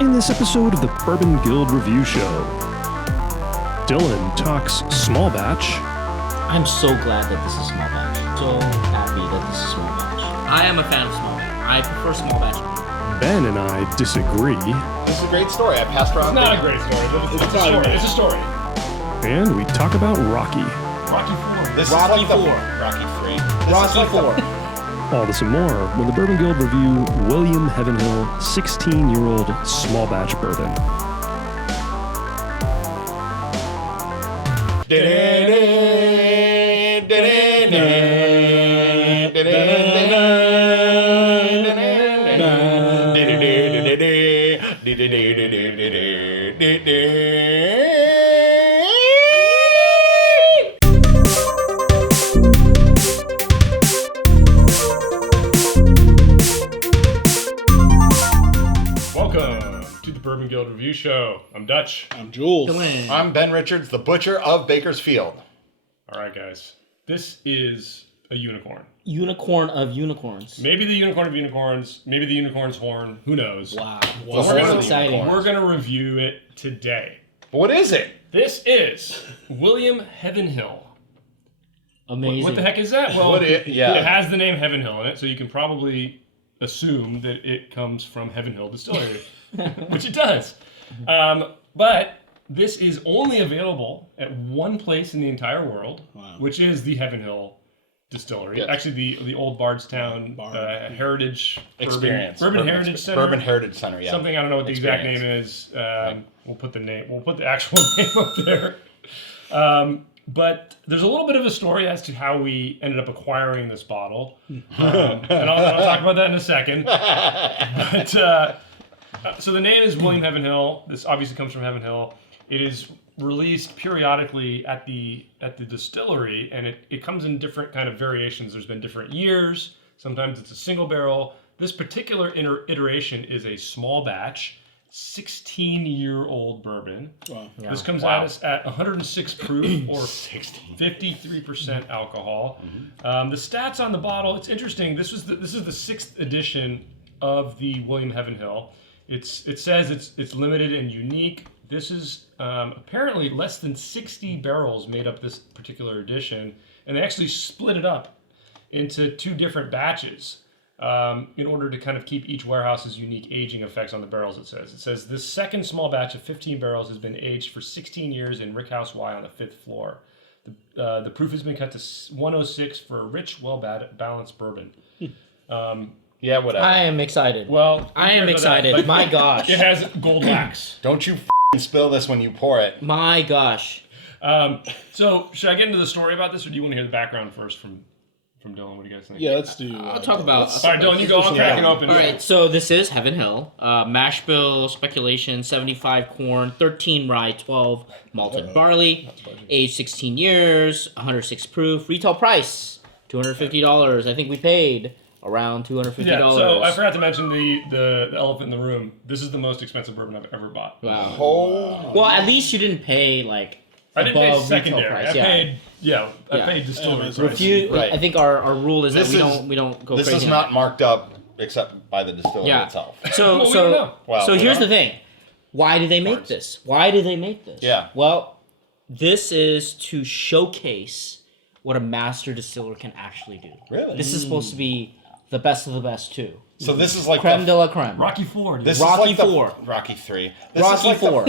In this episode of the Bourbon Guild Review Show, Dylan talks small batch. I'm so glad that this is small batch. So happy that this is small batch. I am a fan of small batch. I prefer small batch. Ben and I disagree. This is a great story. I passed around. It's not a great story, but it's a story. It's a story. And we talk about Rocky. Rocky 4. This Rocky is like 4. Rocky 3. Rocky 4. All this and more when the Bourbon Guild review William Heavenhill 16-year-old small batch bourbon. Welcome to the Bourbon Guild Review Show. I'm Dutch. I'm Jules. I'm Ben Richards, the butcher of Bakersfield. All right, guys. This is a unicorn. Unicorn of unicorns. Maybe the unicorn of unicorns. Maybe the unicorn's horn. Who knows? Wow. Well, This is horn of exciting. We're going to review it today. What is it? This is William Heavenhill. Amazing. What the heck is that? Well, It has the name Heavenhill in it, so you can probably assume that it comes from Heavenhill Distillery, which it does. But this is only available at one place in the entire world, which is the Heavenhill Distillery. Yes. Actually, the old Bardstown Heritage Experience. Bourbon Heritage Center. Bourbon Heritage Center, yeah. Something, I don't know what the exact name is. We'll put the actual name up there. But there's a little bit of a story as to how we ended up acquiring this bottle. And I'll talk about that in a second. But so the name is William Heavenhill. This obviously comes from Heavenhill. It is released periodically at the distillery, and it comes in different kind of variations. There's been different years. Sometimes it's a single barrel. This particular iteration is a small batch, 16-year-old bourbon. Wow. Yeah. This comes at us at 106 proof or 53% alcohol. Mm-hmm. The stats on the bottle, it's interesting. This is the 6th edition of the William Heavenhill. It says it's limited and unique. This is apparently less than 60 barrels made up this particular edition, and they actually split it up into 2 different batches in order to kind of keep each warehouse's unique aging effects on the barrels. It says this second small batch of 15 barrels has been aged for 16 years in Rickhouse Y on the 5th floor. The proof has been cut to 106 for a rich, well-balanced bourbon. Yeah, whatever. I am excited. Well, I am excited. But My gosh. it has gold wax. Don't you spill this when you pour it. My gosh. So should I get into the story about this, or do you want to hear the background first from Dylan? What do you guys think? Yeah, let's do. I'll talk about. All right, Dylan, you go. I'll crack it open. All right, so this is Heavenhill. Mash bill, speculation, 75 corn, 13 rye, 12 malted barley, age 16 years, 106 proof, retail price, $250. I think we paid around $250. Yeah, so I forgot to mention the elephant in the room. This is the most expensive bourbon I've ever bought. Wow. Oh. Well, at least you didn't pay like I didn't pay above secondary. retail price. I paid distillery price. I think our rule is This that we don't go This crazy. is on not it. marked up except by the distillery itself. So Well, we don't know. Well, so we here's don't. the thing. Why did they make this? Yeah. Well, this is to showcase what a master distiller can actually do. Really? This is supposed to be the best of the best too. So this is like Creme de la creme. Rocky 4. Dude. This Rocky is like 4. Rocky 3. Rocky 4.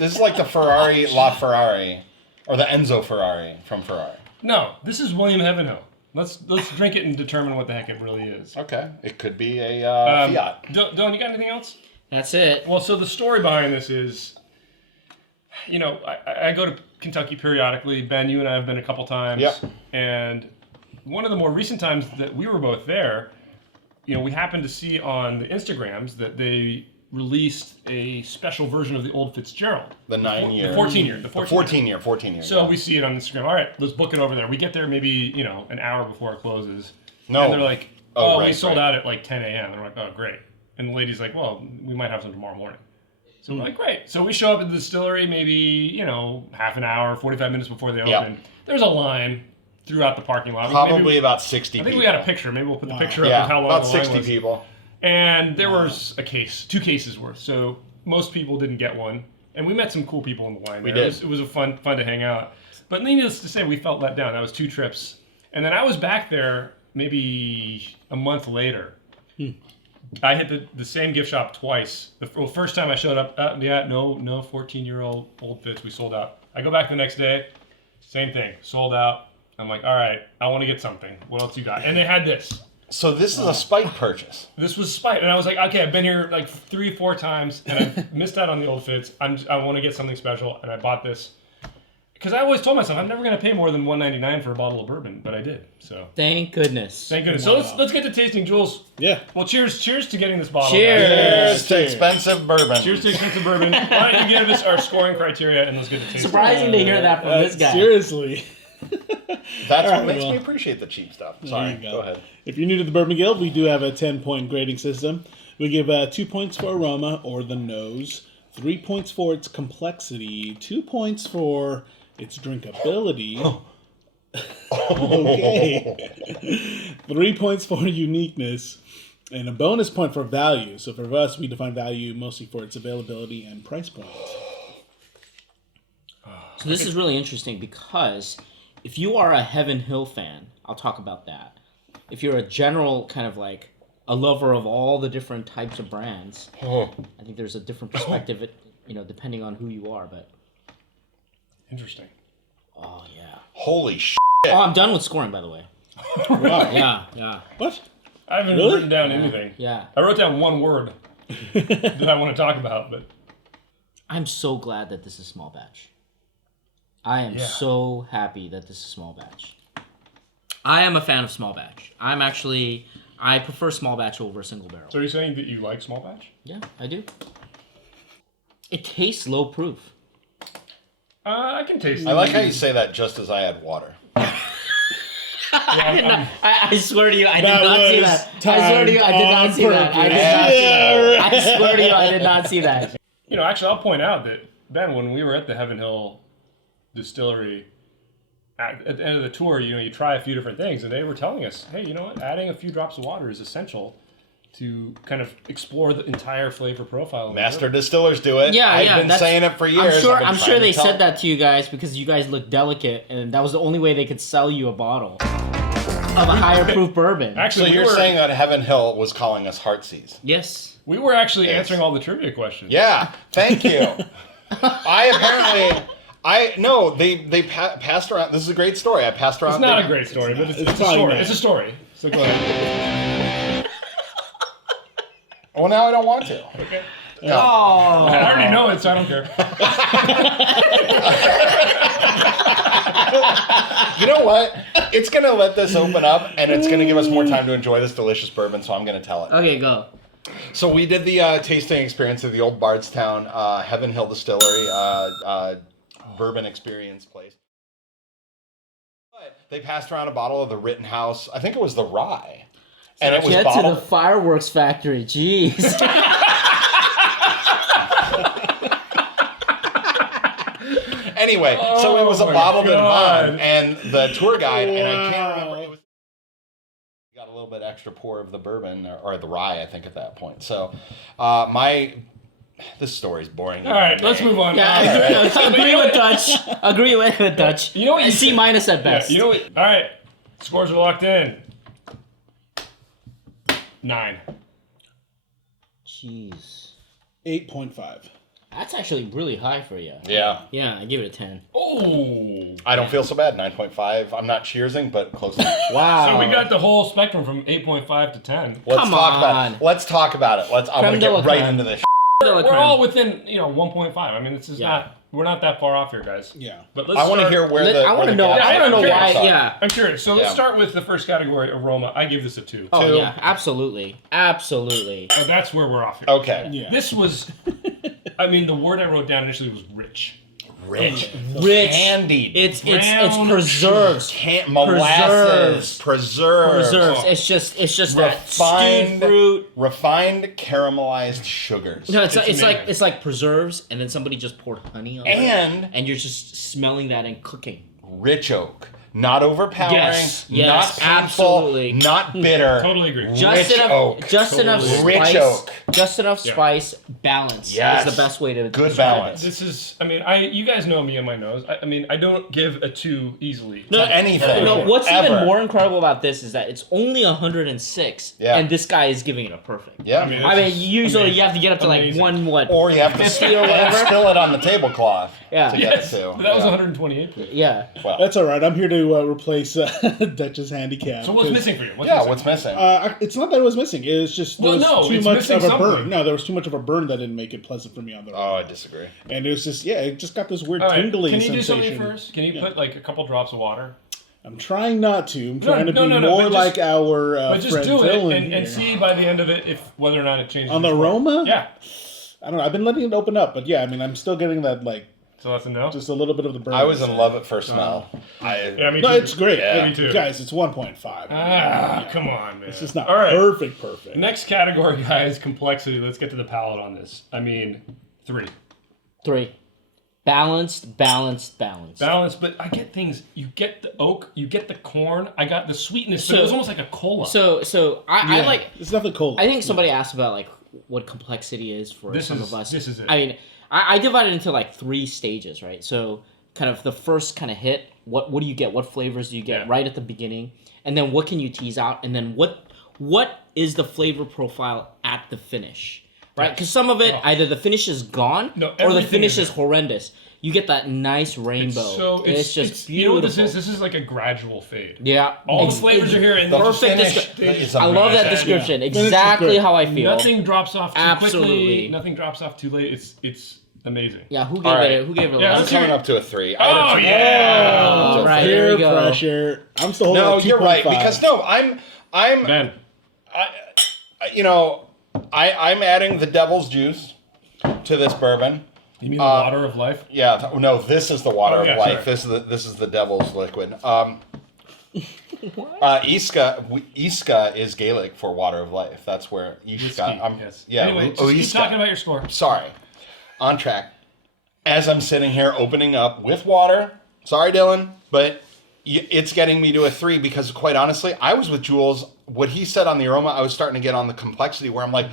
This is like the Ferrari La Ferrari, or the Enzo Ferrari from Ferrari. No, this is William Heavenhill. Let's drink it and determine what the heck it really is. Okay, it could be a Fiat. Dylan, you got anything else? That's it. Well, so the story behind this is, I go to Kentucky periodically. Ben, you and I have been a couple times. Yep. And one of the more recent times that we were both there, we happened to see on the Instagrams that they released a special version of the Old Fitzgerald. The 9-year. The 14-year. The 14-year. So we see it on Instagram. All right, let's book it over there. We get there maybe, an hour before it closes. No. And they're like, right, we sold out at like 10 a.m. And we're like, oh, great. And the lady's like, well, we might have some tomorrow morning. So we're like, great. So we show up at the distillery maybe, half an hour, 45 minutes before they open. Yep. There's a line throughout the parking lot. Probably about 60 I think people. we got a picture. Maybe we'll put the picture up Yeah, of how long about the line 60 was. people. And there was two cases worth. So most people didn't get one. And we met some cool people in the line there. We did. It was a fun to hang out. But needless to say, we felt let down. That was 2 trips. And then I was back there maybe a month later. I hit the same gift shop twice. The first time I showed up, no 14-year-old old fits. We sold out. I go back the next day, same thing, sold out. I'm like, all right, I want to get something. What else you got? And they had this. So this is a spite purchase. This was spite, and I was like, okay, I've been here like 3-4 times, and I've missed out on the old fits. I want to get something special, and I bought this. Because I always told myself I'm never going to pay more than $1.99 for a bottle of bourbon, but I did. So Thank goodness. thank goodness. So let's get to tasting, Jules. Yeah. Well, cheers to getting this bottle. Cheers. Cheers to expensive bourbon. Cheers to expensive bourbon. Why don't you give us our scoring criteria and let's get to tasting. Surprising to hear that from this guy. Seriously. That's All what makes well, me appreciate the cheap stuff. there Sorry, you go ahead. If you're new to the Bourbon Guild, we do have a 10-point grading system. We give 2 points for aroma or the nose, 3 points for its complexity, 2 points for its drinkability. Okay. 3 points for uniqueness, and a bonus point for value. So for us, we define value mostly for its availability and price point. So this is really interesting because if you are a Heavenhill fan, I'll talk about that. If you're a general kind of like a lover of all the different types of brands, I think there's a different perspective, depending on who you are. But Interesting. oh yeah. Holy shit. Oh, I'm done with scoring, by the way. Wow. Yeah. What? I haven't Really? written down anything. Yeah. I wrote down one word that I want to talk about, but I'm so glad that this is small batch. I am so happy that this is small batch. I am a fan of small batch. I prefer small batch over a single barrel. so are you saying that you like small batch? Yeah, I do. It tastes low proof. I can taste it. I like how you say that just as I add water. I swear to you, I did That not see was that. I swear to you, I did not timed see on that. I did purpose. not see that. Yeah, I swear to you, I did not see that. Actually, I'll point out that, Ben, when we were at the Heavenhill distillery, at the end of the tour, you try a few different things, and they were telling us, hey, you know what? Adding a few drops of water is essential to kind of explore the entire flavor profile. Of the Master bourbon. distillers do it. Yeah, I've yeah. been saying it for years. I'm sure. I've been I'm trying sure to they tell- said that to you guys because you guys look delicate, and that was the only way they could sell you a bottle of a higher proof bourbon. Actually, So you're saying that Heavenhill was calling us Heartsease? Yes. we were actually answering all the trivia questions. Yeah, thank you. They passed around. This is a great story. I passed around. It's not a great story, but it's a probably story. not. It's a story. So go ahead. Well, now I don't want to. Okay. No. Oh. I already know it, so I don't care. You know what? It's going to let this open up, and it's going to give us more time to enjoy this delicious bourbon, so I'm going to tell it. Okay, go. So we did the tasting experience of the old Bardstown Heavenhill Distillery bourbon experience place. But they passed around a bottle of the Rittenhouse. I think it was the rye. And it was Get bottled. to the fireworks factory. Jeez. Anyway, so it was a Oh my bottled in God. bond, and the tour guide, and I can't remember, it was got a little bit extra pour of the bourbon or the rye, I think, at that point. So, this story's boring. All right, let's move on. Yeah, agree with Dutch. Agree with Dutch. You know what? And C minus at best. You know what? All right, scores are locked in. 9. Jeez. 8.5. That's actually really high for you. Yeah, Yeah, I give it a 10. Oh. I don't feel so bad. 9.5. I'm not cheersing, but close enough. Wow. So we got the whole spectrum from 8.5 to 10. Let's Come talk about on. it. Let's talk about it. I'm Creme going to de la get right creme. into this. We're all within, 1.5. I mean, this is Yeah. we're not that far off here, guys. Yeah. But let's I want to start- hear where the. I want to know. Yeah, I want to know I'm why. curious. Yeah. I'm curious. So let's Yeah. start with the first category, aroma. I give this a 2. Oh Two. yeah. Absolutely. Absolutely. And that's where we're off here. Okay. Yeah. This was, the word I wrote down initially was rich. Rich. Rich. Candied. It's Brown preserves. Molasses. Preserves. Preserves. It's just that Refined stewed fruit. Refined caramelized sugars. No, it's amazing. like preserves, and then somebody just poured honey on it, And and you're just smelling that and cooking. rich oak. not overpowering, Yes, not painful, absolutely. not bitter. Totally agree. Just enough, oak. just enough Rich spice. oak. Just enough spice. Balance Yes. is the best way to Good describe balance. it. This is, I mean, you guys know me and my nose. I mean, I don't give a 2 easily. To anything. No, what's ever. even more incredible about this is that it's only 106, Yeah. and this guy is giving it a perfect. Yeah. I mean, I mean, This is usually amazing. you have to get up to like Amazing. Or you have to 50 or whatever. spill it on the tablecloth Yeah. to get Yes, it to. but that was yeah. 128 proof. Yeah. Well, That's all right. I'm here to replace Dutch's handicap. So what's 'cause, missing for you? what's missing? It's not that it was missing. It was just there Well, was no, too it's much missing of a something. burn. No, there was too much of a burn that didn't make it pleasant for me on the Oh, I disagree. And it was just it just got this weird All right, tingly can you sensation. do something first? Can you put like a couple drops of water? I'm trying not to. I'm trying to be no, more but like just- our But just friend do Dylan it and here. see by the end of it if whether or not it changes. On the your score. aroma? Yeah. I don't know. I've been letting it open up, but yeah, I mean, I'm still getting that like So that's a no. just a little bit of the burn. I was in love at first smell. Yeah, me No, too. it's great. Yeah. Me too. Guys, it's 1.5. Come on, man. It's just not All right. perfect. Next category, guys, complexity. Let's get to the palate on this. I mean, 3. 3. Balanced. Balance, but I get things. You get the oak, you get the corn. I got the sweetness, but it was almost like a cola. So I Yeah, like. it's nothing cold. I think somebody asked about like what complexity is for This some is- of us. this is it. I mean, I divide it into like 3 stages, right? So kind of the first kind of hit. What do you get? What flavors do you get Yeah. right at the beginning? And then what can you tease out? And then what is the flavor profile at the finish? Right? Because some of it, either the finish is gone No, or the everything finish is is horrendous. You get that nice rainbow. It's just you know beautiful. what this is? This is like a gradual fade. Yeah. All the flavors are here, and The Perfect finish descri- is I love that amazing. description. Yeah. Finish is Exactly great. how I feel. Nothing drops off too Absolutely. quickly. Nothing drops off too late. It's amazing. Yeah, who gave All right. it? Who gave it? Yeah, a I'm let's last? coming up to a 3. Oh yeah! All right, there Peer we go. pressure. I'm still holding No, at you're right 2.5. because no, I'm Ben, I'm adding the devil's juice to this bourbon. you mean the water of life? Yeah, no, this is the water Oh, of yeah, life. sorry. This is the devil's liquid. Iska is Gaelic for water of life. That's where Whiskey, Iska. yes. Yeah, Anyway, just keep Iska. talking about your score. Sorry, on track. As I'm sitting here opening up with water. Sorry, Dylan, but it's getting me to a 3 because quite honestly, I was with Jules. What he said on the aroma, I was starting to get on the complexity where I'm like,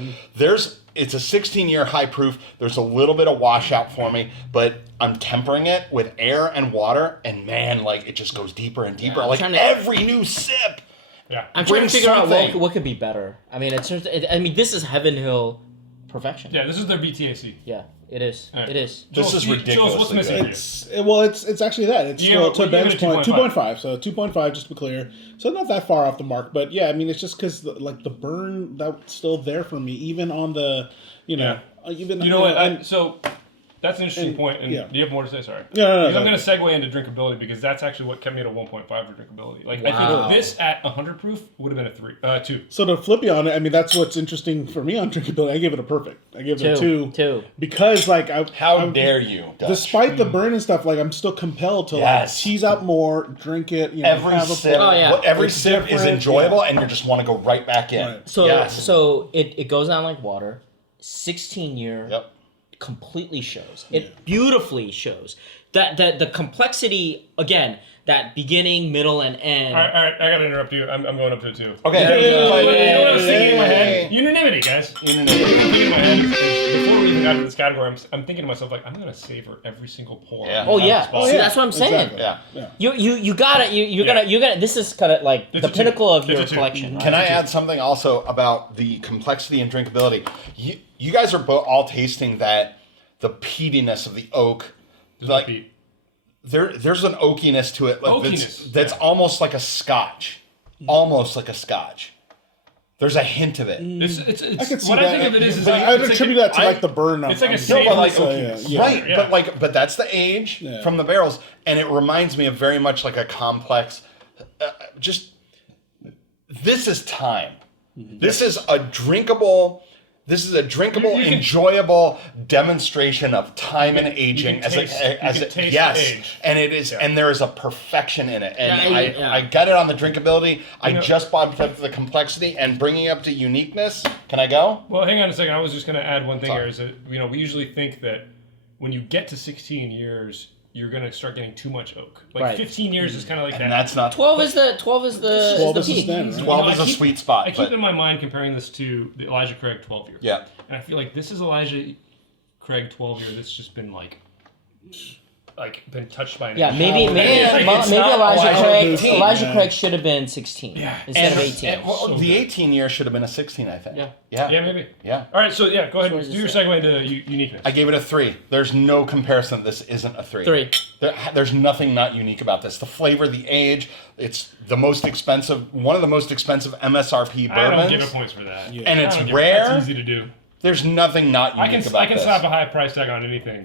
it's a 16-year high proof. There's a little bit of washout for me, but I'm tempering it with air and water, and man, like it just goes deeper and deeper. I'm like trying to- every new sip. Yeah. I'm trying to Bring figure out something. what could be better. I mean, this is Heavenhill perfection. Yeah, this is their BTAC. Yeah, it is. All right. It is. This is Jules, what's ridiculously missing good. here? It's actually that. It's Yeah, well, but to you Ben's give it a point, 2.5. So 2.5 just to be clear. So not that far off the mark, but yeah, I mean it's just because like the burn that's still there for me, even on the even You know what? and- So that's an interesting point. And yeah. do you have more to say? Sorry. No. Because I'm going to segue into drinkability because that's actually what kept me at a 1.5 for drinkability. Like I Wow. think this at 100 proof would have been a 2. So to flip you on it, I mean that's what's interesting for me on drinkability. I gave it a perfect. I gave it a 2. 2. Because like How dare you? Dutch? despite the burn and stuff, like I'm still compelled to Yes. like tease out more, drink it. You know, Every have a sip, Oh, yeah. every It's sip is different, enjoyable, and you just want to go right back in. Right. So Yes. so it goes down like water. 16-year. Yep. Completely shows. It beautifully shows that the complexity again. That beginning, middle, and end. All right, I got to interrupt you. I'm going up to a 2. Okay. There you go. But you know what I was thinking in my Yay. head? Unanimity, guys. I'm thinking in my head is before we even got to this category, I'm thinking to myself like I'm gonna savor every single pour. Yeah. Oh out of yeah. this bottle. See, that's what I'm saying. Exactly. Yeah. You got it. You gotta. This is kind of like It's the a 2. pinnacle of It's your a 2. collection. Can I add something also about the complexity and drinkability? You guys are all tasting that the peatiness of the oak, like Pete. there's an oakiness to it, like Oakiness, that's yeah. almost like a scotch, almost like a scotch. There's a hint of it. It's I could see what that. I think of it is but like, I would it's attribute like that to like the burn. it's like a on- savory No, but like oakiness. yeah. right, Yeah. but that's the age Yeah. from the barrels, and it reminds me of very much like a complex. Just this is time. This is a drinkable. This is a drinkable, You can- enjoyable demonstration of time and can aging. taste- you can taste yes, the age. and it is, and there is a perfection in it. And Yeah, I got it on the drinkability. I know- just bumped up to the complexity and bringing up to uniqueness. Can I go? Well, hang on a second. I was just going to add one thing Sorry. here. Is that we usually think that when you get to 16 years, you're gonna start getting too much oak. Like Right. 15 years is kind of like And that. that's not 12 is the 12 is is the the peak. standard, right? 12 I is a keep- sweet spot. I keep but in my mind comparing this to the Elijah Craig 12 year. yeah. And I feel like this is Elijah Craig 12 year that's just been been touched by an Yeah, maybe And it's maybe not Elijah Elijah Craig. Craig should have been 16 instead of 18. And, well, So the good. 18 year should have been a 16, I think. Yeah. Yeah, maybe. Yeah. All right, so yeah, go ahead. So Do is your this- segue to uniqueness. I gave it a 3. There's no comparison. This isn't a 3. 3. There's nothing not unique about this. The flavor, the age, it's the most expensive, one of the most expensive MSRP I don't give bourbons. it points for that. Yeah. And I it's don't give- rare. That's easy to do. There's nothing not I unique can about this. slap a high price tag on anything.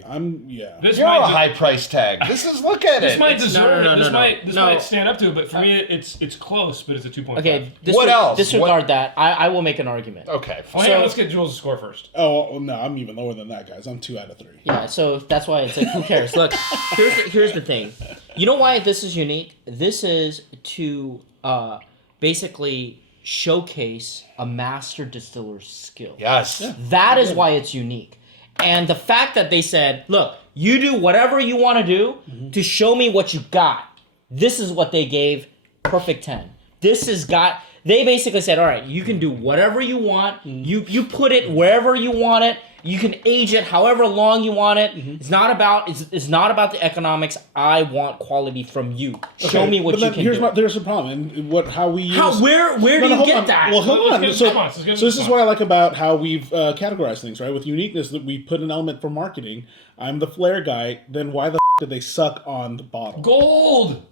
This You're might a de- high price tag. This is, look at This it. might It's- deserve no, it. This no, might no. might stand up to it, but for me, it's close, but it's a 2.5. Okay, What else? disregard that. I will make an argument. Okay. Well, hang on, let's get Jules' score first. Oh, well, no, I'm even lower than that, guys. I'm 2 out of 3. Yeah, so that's why it's like, who cares? Look, here's the thing. You know why this is unique? This is to basically showcase a master distiller's skill. Yes. That is why it's unique. And the fact that they said, look, you do whatever you want to do to show me what you got. This is what they gave perfect 10. This has got, they basically said, all right, you can do whatever you want. You put it wherever you want it. You can age it however long you want it. It's not about it's not about the economics. I want quality from you. Show me what but you then can here's do. there's a problem. And how we use... Where do you hold get on. that? Well, hold on. Let's So, get response. Let's get so this is response. what I like about how we've categorized things, right? With uniqueness, that we put an element for marketing. I'm the flair guy. Then why the did they suck on the bottle? Gold.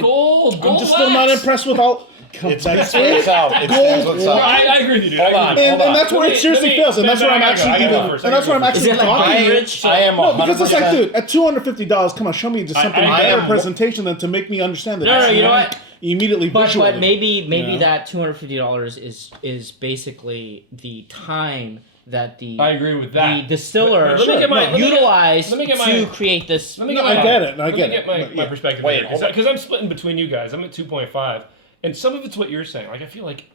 Gold. I'm just still not impressed with all... It stands out. It stands Gold. out. I agree with you, dude. Hold I on. agree with you. And that's where it seriously fails, and that's where I'm actually I gotta go even... first. And that's where I'm Is actually it like talking... Rich? I am No, because it's like, 100%. dude, at $250, come on, show me just something I better am- presentation than to make me understand that. No, you know what? Immediately visually. But maybe Yeah. that $250 is basically the time that the I agree with that. the distiller But let me get my- let me get- utilized let me get to my- create this. Let me No, get my, I get it, I let get me it, get but my yeah. perspective Wait, hold on. because I'm splitting between you guys. I'm at 2.5, and some of it's what you're saying. Like I feel like,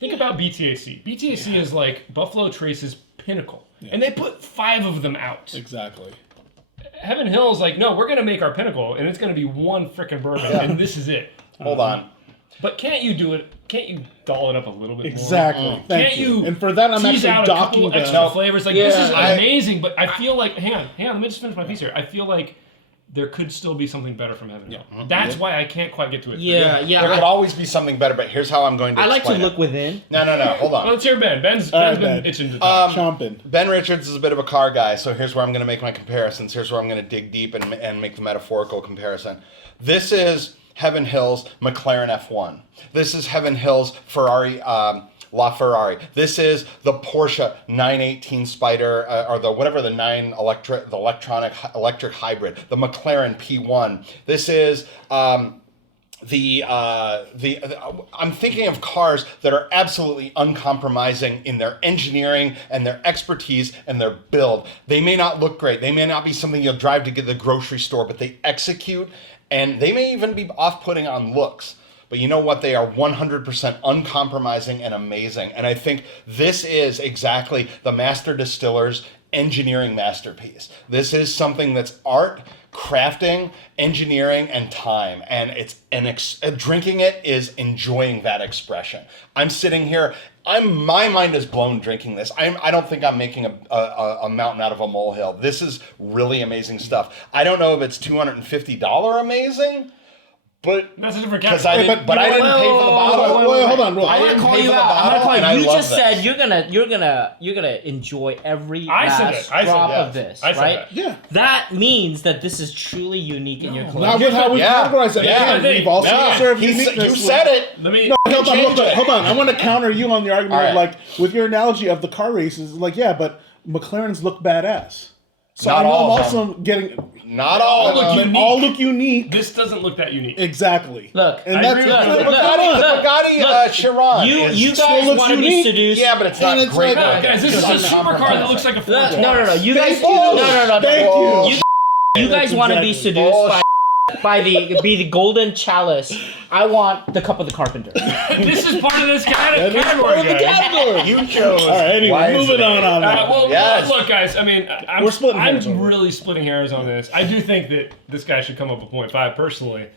think about BTAC. BTAC is like Buffalo Trace's pinnacle, and they put 5 of them out. Exactly. Heaven Hill's like, no, we're gonna make our pinnacle, and it's gonna be one frickin' bourbon, and this is it. Hold on. But can't you do it? Can't you doll it up a little bit more? Exactly. Thank Can't you. you And for that, I'm tease actually out a docking couple extra down. flavors? Like Yeah, this is I- amazing, but I feel like hang on, let me just finish my piece here. I feel like there could still be something better from Heaven Hill. That's why I can't quite get to it. Yeah. There could always be something better, but here's how I'm going to I like to explain look it. within. No, hold on. Well, let's hear Ben. Ben's right, been Ben. itching to talk. Chomping. Ben Richards is a bit of a car guy, so here's where I'm going to make my comparisons. Here's where I'm going to dig deep and make the metaphorical comparison. This is Heaven Hill's McLaren F1. This is Heaven Hill's Ferrari, LaFerrari. This is the Porsche 918 Spider, or the whatever the electric hybrid, the McLaren P1. This is I'm thinking of cars that are absolutely uncompromising in their engineering and their expertise and their build. They may not look great. They may not be something you'll drive to get to the grocery store, but they execute, and they may even be off-putting on looks. But you know what? They are 100% uncompromising and amazing. And I think this is exactly the master distiller's engineering masterpiece. This is something that's art, crafting, engineering, and time. And it's drinking it is enjoying that expression. I'm sitting here, my mind is blown drinking this. I don't think I'm making a mountain out of a molehill. This is really amazing stuff. I don't know if it's $250 amazing, but That's a different because category. I didn't pay for the bottle. Wait, hold on. I I'm didn't gonna call pay you for the out. I'm bottle, gonna and call I you. You love just this. said you're gonna enjoy every I said last it. I said drop that. of this, I said right? that. Yeah. That means that this is truly unique in your Not collection. with how we Yeah. categorize it. Yeah. Again, we've also observed You uniqueness. said it. Let me. No, hold on, change it. hold on. I want to counter you on the argument All of right. like, with your analogy of the car races, like, yeah, but McLarens look badass. So Not I know all I'm of them. also getting... Not all of Look, them. you- They Unique. all look unique. This doesn't look that unique. Exactly. Look, and I that's agree with but you. come on. The Bugatti Chiron. You is- guys looks want to be unique. seduced. Yeah, but it's not And it's great. like- No, guys, this is a supercar that looks like a Ford No. You guys. Thank you. No. Thank you. You guys want to be Exactly. seduced by be the golden chalice. I want the cup of the carpenter. This is part of this That is part category, of the guys. category. You chose. All right, anyway, wisely. moving on. Well, Yes. look, guys. I mean, We're splitting hairs I'm over it. really splitting hairs on this. I do think that this guy should come up with 0.5 personally,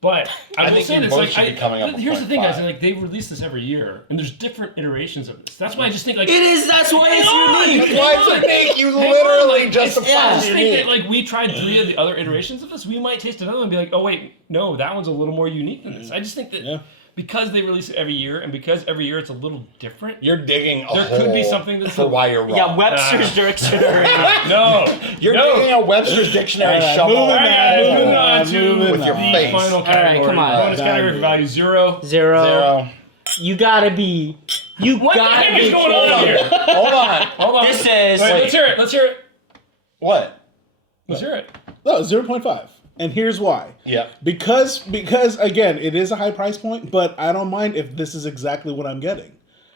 but I will think say you this. both Like, should be coming up with here's the thing, guys. 0.5. Like, they release this every year, and there's different iterations of this. That's why I just think like It is. That's why it's unique. That's why it's unique. You Hang on, literally like, justify I it. just think that like we tried 3 of the other iterations of this, we might taste another one and be like, oh wait, no, that one's a little more unique than this. I just think that because they release it every year, and because every year it's a little different. You're digging a There hole could be something that's for why you're wrong. Yeah, Webster's dictionary. No, You're digging a Webster's dictionary shovel. All right, guys, moving on to moving With your the face. final All right, category. come on. Bonus category for value 0. Zero. You gotta be. You What the gotta heck be. is going on here? Hold on. Hold on. This is. Wait, let's hear it. Let's hear it. What? Let's hear it. No, 0.5. And here's why. Yeah. Because again, it is a high price point, but I don't mind if this is exactly what I'm getting.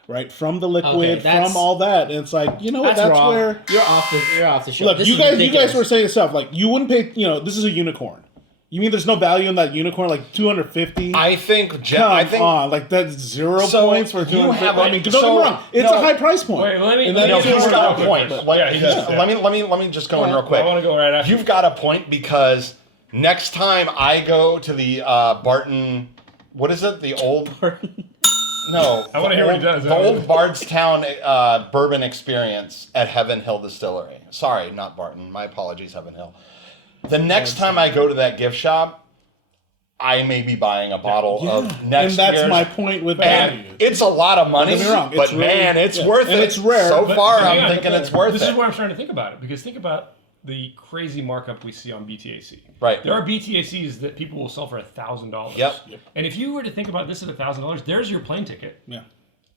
Right? From the liquid, Okay, that's- from all that. And it's like, you know what, that's wrong. where You're off the show. look, This you is guys ridiculous. were saying stuff like you wouldn't pay, this is a unicorn. You mean there's no value in that unicorn, like 250? I think. Come I think. on, like that's 0 So, points for you 250. have I a- mean, don't so- get me wrong, it's no. a high price point. Wait, let me- And let then me No, it's get he's one got real a quick point. first. Let, Yeah, he does, yeah. let me just go in real quick. I want to go right after. You've got a point because next time I go to the Barton, what is it? The old. No, I wanna hear what he does. The old Bardstown bourbon experience at Heavenhill Distillery. Sorry, not Barton. My apologies, Heavenhill. The next time I go to that gift shop, I may be buying a bottle of next and that's year's. my point with value. And it's a lot of money, Don't get me wrong, but it's really- man, it's yeah. worth And it. it's rare, So but- far, hang I'm on, thinking it's worth This it. is where I'm starting to think about it, because think about the crazy markup we see on BTAC. Right. There are BTACs that people will sell for $1,000. Yep. And if you were to think about this at $1,000, there's your plane ticket. Yeah.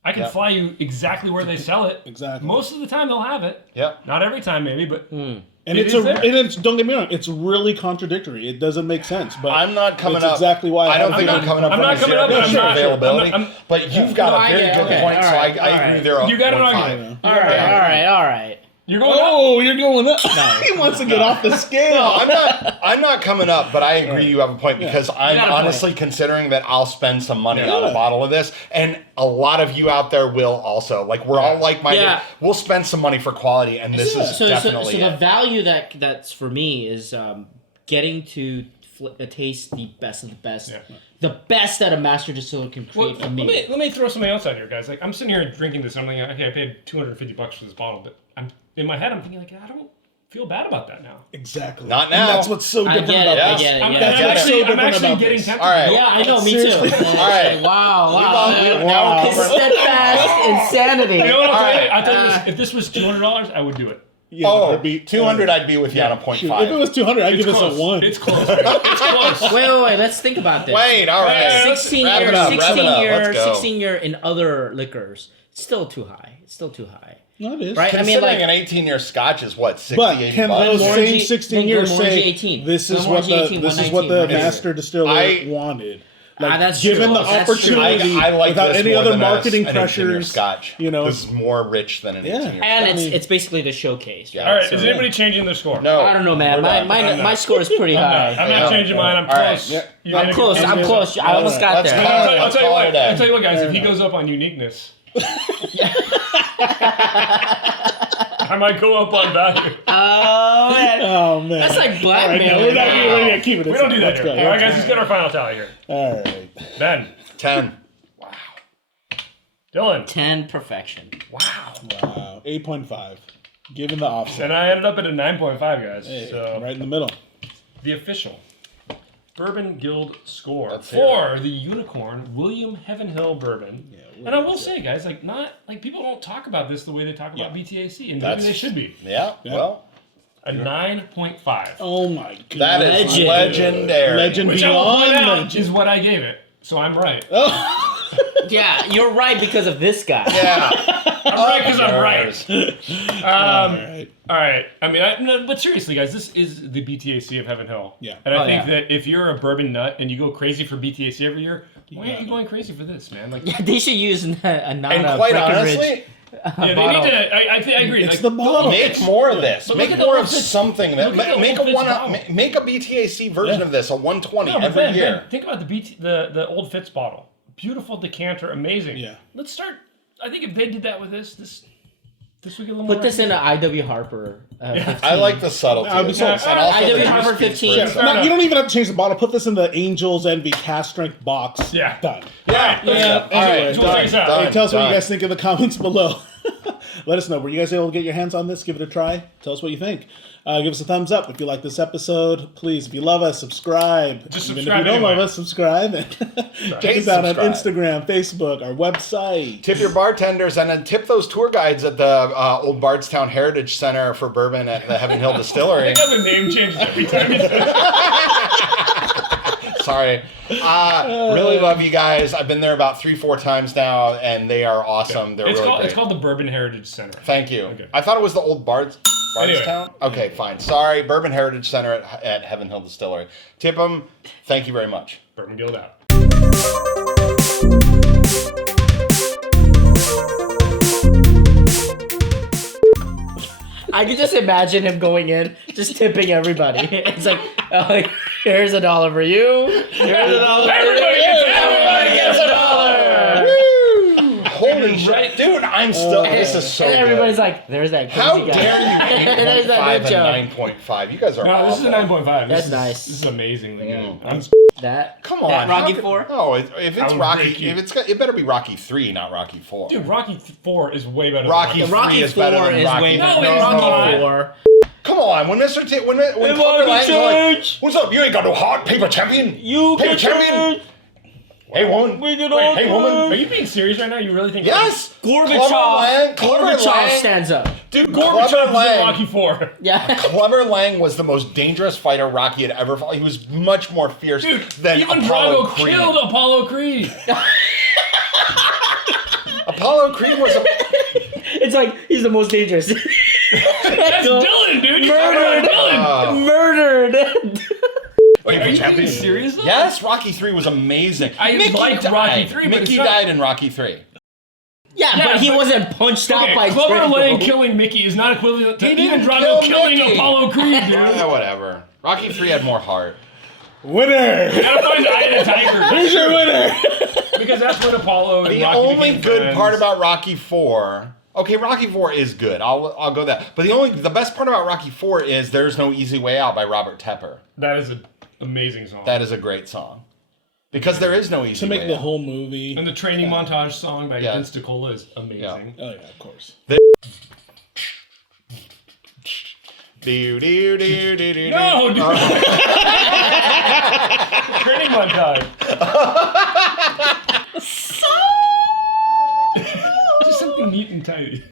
I can Yep. fly you exactly where they sell it. Exactly. Most of the time they'll have it. Yep. Not every time, maybe, but And it it's is there. and it's don't get me wrong, it's really contradictory. It doesn't make sense, but I'm not coming it's up. exactly why I don't have think to- I'm coming up I'm from not a coming zero up, but I'm percent not- availability. I'm- But you've got No, a I very get it. good Okay, point, all so right, I all agree right. there. You got an 0.5. argument. All right. You're going up. Oh, you're going up. he wants to get off the scale. No, I'm not coming up, but I agree you have a point because I'm got a point. honestly considering that I'll spend some money on a bottle of this, and a lot of you out there will also. Like we're all like-minded. Yeah. We'll spend some money for quality, and this is So definitely the it. value that's for me is getting to taste the best of the best. Yeah. The best that a master distiller can create for me. Let me throw something else out here, guys. Like I'm sitting here drinking this, and I'm thinking, okay, I paid $250 for this bottle, but in my head, I'm thinking like, I don't feel bad about that now. Exactly. Not And now. that's what's so I different get about it. I this. get it. I'm, Yeah. That's I'm what's so actually, I'm different actually about getting this. tempted. All right. Yeah, I know. Me Seriously. too. All right. Wow. Now It's steadfast insanity. You know what I'll tell you? Alright. I'll tell you this. If this was $200, I would do it. Yeah, Oh, it'd be 200, I'd be with you on a Shoot, 0.5. if it was 200, I'd give this a 1. It's close. Man. It's close. Wait. Let's think about this. Wait, all right. Hey, let's 16 wrap year, it up, wrap it up. Let's go. 16 year in other liquors. Still too high. No, it is. Right? Considering an 18-year Scotch is what, 60, But 80 can bucks? those Glenmorangie- same 16 then years Glenmorangie say 18. this is Glenmorangie what the 18, this is what the 119, master distiller I- wanted? Like, that's given true. the That's true. opportunity I like without this any more other than marketing an 18-year pressures, Scotch. you know. This is more rich than an 18-year And Scotch. it's basically the showcase. Yeah. Right? All right. So- Is anybody changing their score? No, I don't know, man. we're not. My score is pretty high. I'm not changing mine. I'm All right. close. Yeah. You I'm made a close. good I'm decision. close. I almost got Let's there. call it. I'll tell you what. Let's I'll tell you what, guys. Fair If he enough. goes up on uniqueness, I might go up on value. Oh, man. Oh man, That's like All right, blackmail. no, we're not keeping it. We don't do that Let's here. go. All right, guys. Let's get our final tally here. All right. Ben, 10. Dylan, 10 perfection. wow. Wow, 8.5. Given the offset, And I ended up at a 9.5, guys. Hey, So right in the middle. the official Bourbon Guild score Let's hear for the unicorn William Heavenhill Bourbon. Yeah, And I will say, guys, like people don't talk about this the way they talk about BTAC, and maybe That's- they should be. Yeah, well, A 9.5. Oh my god, that is Legend. legendary. Legend Which I will point beyond out legend. is what I gave it. So I'm right. Oh. Yeah, you're right because of this guy. Yeah. I'm right because I'm right. All right. All right. I mean, no, but seriously, guys, this is the BTAC of Heavenhill. Yeah. And I Oh, think yeah. that if you're a bourbon nut and you go crazy for BTAC every year, why aren't you going crazy for this, man? Like, They should use not And a quite Breckenridge. honestly, Yeah, they need to. I agree. It's the bottle. Make more of this. But Make look at the more old of Fitz- something. That look at the make old a Fitz bottle. make a BTAC version of this, a 120 No, but every Ben, year. think about the old Fitz bottle. Beautiful decanter, amazing. Yeah. Let's start. I think if they did that with this would get a little Put more. this in an IW Harper. 15. I like the subtlety. I of was this. so- And also IW the Harper use case 15. for it. No, you don't even have to change the bottle. Put this in the Angels Envy cast strength box. Yeah. Done. Yeah. Yeah. All right. Anyway, we'll check this out. Hey, tell us what done. you guys think in the comments below. Let us know. Were you guys able to get your hands on this? Give it a try. Tell us what you think. Give us a thumbs up if you like this episode. Please, if you love us, subscribe. Just Even subscribe if you don't anyway. love us, subscribe. Check us out on Instagram, Facebook, our website. Tip your bartenders and then tip those tour guides at the Old Bardstown Heritage Center for Bourbon at the Heavenhill I Distillery. think how the name changes every time you say it. Sorry. Really love you guys. I've been there about 3-4 times now, and they are awesome. They're It's really called great. it's called the Bourbon Heritage Center. Thank you. Okay. I thought it was the Old Bardstown? Anyway. Okay, fine. Sorry. Bourbon Heritage Center at Heavenhill Distillery. Tip them. Thank you very much. Bourbon Guild out. I can just imagine him going in, just tipping everybody. It's like, oh, here's $1 for you. Here's $1 for Everybody you. gets Everybody gets $1. Holy shit. right. Dude, I'm still. This is so And everybody's good. like, there's that crazy How guy. dare you? There's that 8.5 good joke. and 9.5. You guys are No, this is a awful. 9.5. That's nice. This is amazingly good. I'm That. Come on. That Rocky how could- 4? No, if it's I would Rocky, break you. if it's got, it better be Rocky 3, not Rocky 4. Dude, Rocky 4 is way better. Rocky than The Rocky 3 is 4 better than is Rocky. way No, better. it's Rocky not. 4. Come on, when Mr. T, when Hey, Clubber Lang's like, Church. what's up? You ain't got no heart, paper champion. You paper get champion. Hey woman. We get Wait, all hey Are woman. you being serious right now? You really think? Yes. Gorbachev. Clubber Gorbachev Lang, stands up. dude. Gorbachev Clubber is in Lang. Rocky 4. Yeah. Clubber Lang was the most dangerous fighter Rocky had ever fought. He was much more fierce Dude, than even Apollo Drago Creed. killed Apollo Creed. Apollo Creed was a It's like, he's the most dangerous. That's Dylan, dude. You're Murdered. talking about Dylan. Murdered. Wait, Are you champion. being serious though? Yes, Rocky 3 was amazing. I Mickey like died. Rocky 3, but Mickey it's not- died in Rocky 3. Yeah, Yeah, but he but- wasn't punched out Okay, by Clubber Drago. Lang killing Mickey is not equivalent to He even didn't Drago kill killing Mickey. Apollo Creed, dude. Yeah, whatever. Rocky 3 had more heart. Winner! Gotta find the Eye of the Tiger. Who's your winner? Because that's when Apollo and The Rocky only became good friends. part about Rocky 4. Okay, Rocky 4 is good. I'll go that. But the best part about Rocky 4 is "There's No Easy Way Out" by Robert Tepper. That is an amazing song. That is a great song. Because there is no easy To make way the out. whole movie. And the training montage song by Yeah. Vince DiCola is amazing. Oh, yeah, of course. Do, do, do, do, do, No, do. dude. Training montage. Just something neat and tidy.